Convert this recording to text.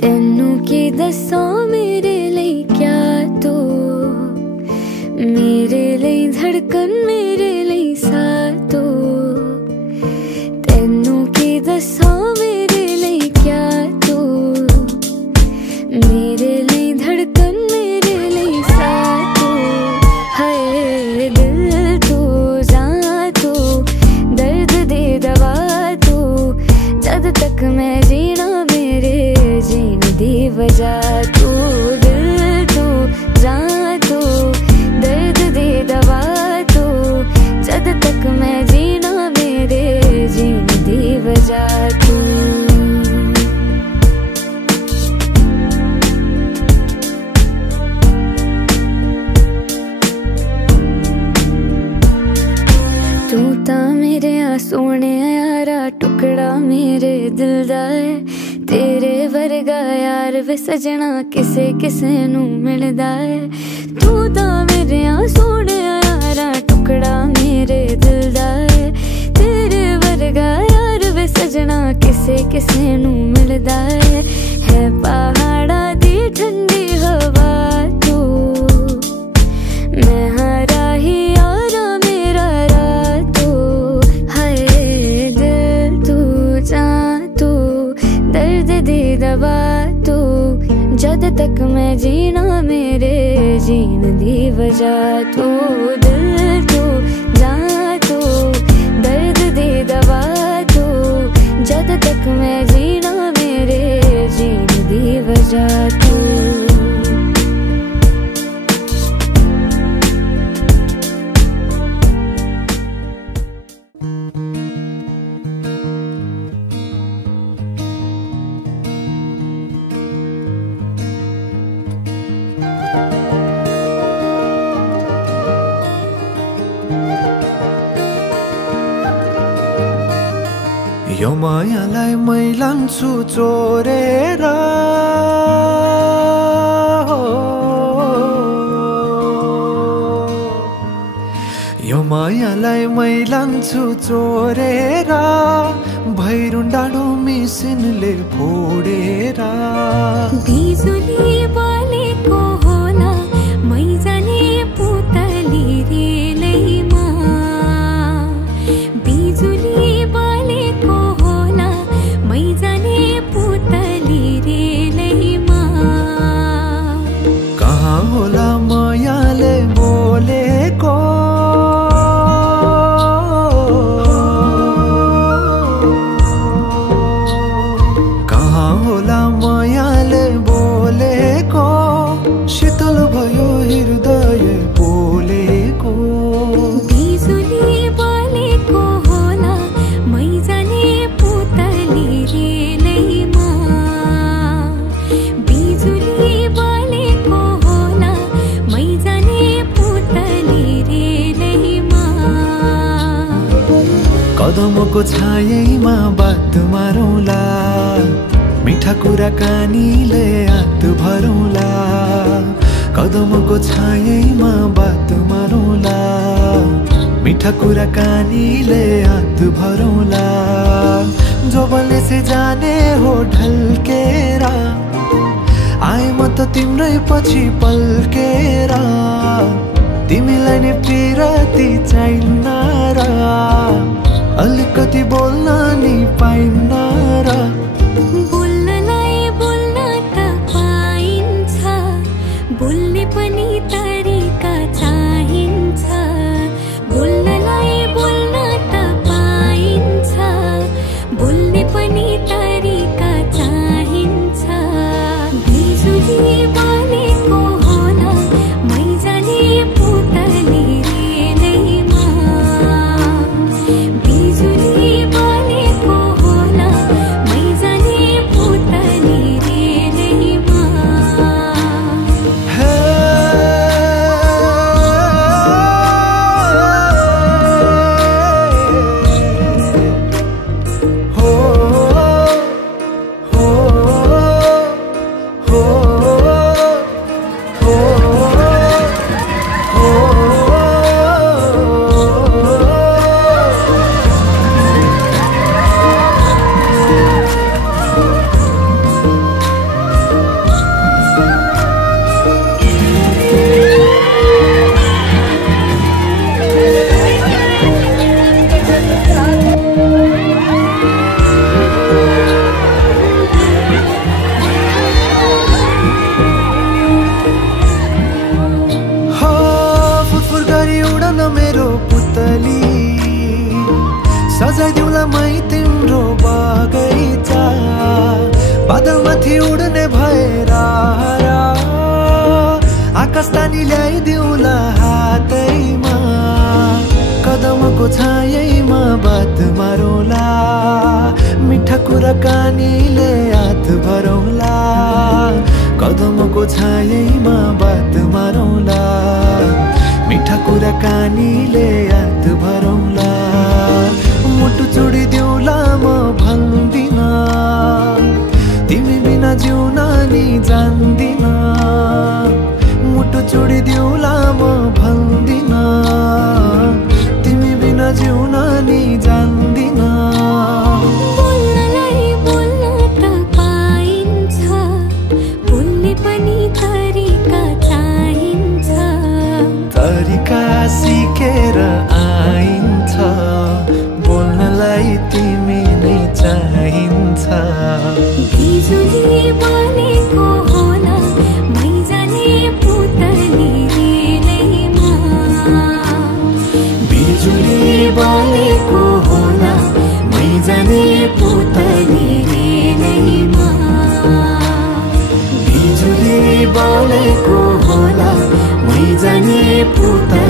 तेनू की दसां मेरे लिए क्या तू, मेरे लिए धड़कन मेरे लिए साह तू। तेनू की दसां मेरे लिए क्या तू, मेरे लिए धड़कन मेरे लिए साह तू। हाय दिल तू जान तू, दर्द दे दवा तू, जद तक मैं जीना मेरे जीन दी वजह तू। दिल तू जान तू, दर्द दे दवा तू, जद तक मैं जीना मेरे जीन दी वजह तू। तू ता मेरे सोने यारा टुकड़ा मेरे दिल दा है, तेरे वर्गा यार वे सजना किसे किसे नू मिलदा है। तू ता मेरे सोने यारा टुकड़ा मेरे दिल दा है, तेरे वर्गा यार वे सजना किसे किसे नू मिलदा है पहाड़ा दी ठंडी हवा तू, मैं हरा ही यारा मेरा राह तू। हाय दिल तू जान तू, दर्द दे दवा तू, जद तक मैं जीना मेरे जीन दी वजह तू। दिल तू जान तू, दर्द दे दवा तू, जद तक मैं जीना मेरे जीन दी वजह तू। यो मायालाई मै लान्छु चोरेर, यो मायालाई मै लान्छु चोरेर, भैरुन डाँडो मिसिनले फोडेर। बिजुली बलेको होला मै जाने पुतली रेलैमा, बिजुली बलेको होला मै जाने पुतली रेलैमा। कहाँ होला मायाले बोलेको, कहाँ होला मायाले बोलेको, शीतल भयो हृदय बोलेको। बिजुली बलेको होला मै जाने पुतली रेलैमा, बिजुली बलेको होला मै जाने पुतली रेलैमा। कदमको छायैमा बात मारौँला, मिठा कुराकानीले हात भरौँला। कदमको छायैमा बात मारौँला, मिठा कुराकानीले हात भरौँला। जोबनले से जाने हो ढल्केर, आए म त तिम्रै पछि पल्केर। तिमीलाई नि पिरती चाहिन्न र, अलिकति बोल्न नि पाइन्न र। बोल्नलाई बोल्न त पाइन्छ, बोल्ने पनि तरिका चाहिन्छ। बोल्नलाई बोल्न त पाइन्छ, बोल्ने पनि तरिका चाहिन्छ। बिजुली बलेको होला मै जाने पुतली रेलैमा, बिजुली बलेको होला मै जाने पुतली रेलैमा। हे लगाइदिउँला मै तिम्रो बगैँचा बादलमाथि उड्ने भएर आकाश तानी ल्याइदिउँला हातैमा कदमको छायैमा बात मारौँला मिठा कुराकानीले हात भरौँला कदमको छायैमा बात मारौँला मिठा कुराकानीले हात भरौँला मुटु छोडिदेऊला म भन्दिन तिमी बिना जिउन नि जान्दिन मुटु छोडिदेऊला म भन्दिन तिमी बिना जिउन नि जान्दिन बोल्नलाई बोल्न त पाइन्छ बोल्ने पनि तरिका चाहिन्छ तरिका सिकेर आइन्छ बोल्नलाई तिमी नै चाहिन्छ बिजुली बलेको होला मैजाने पुतली रेलैमा बिजुली बलेको होला मैजाने पुतली रेलैमा बिजुली बलेको होला मैजाने पुतली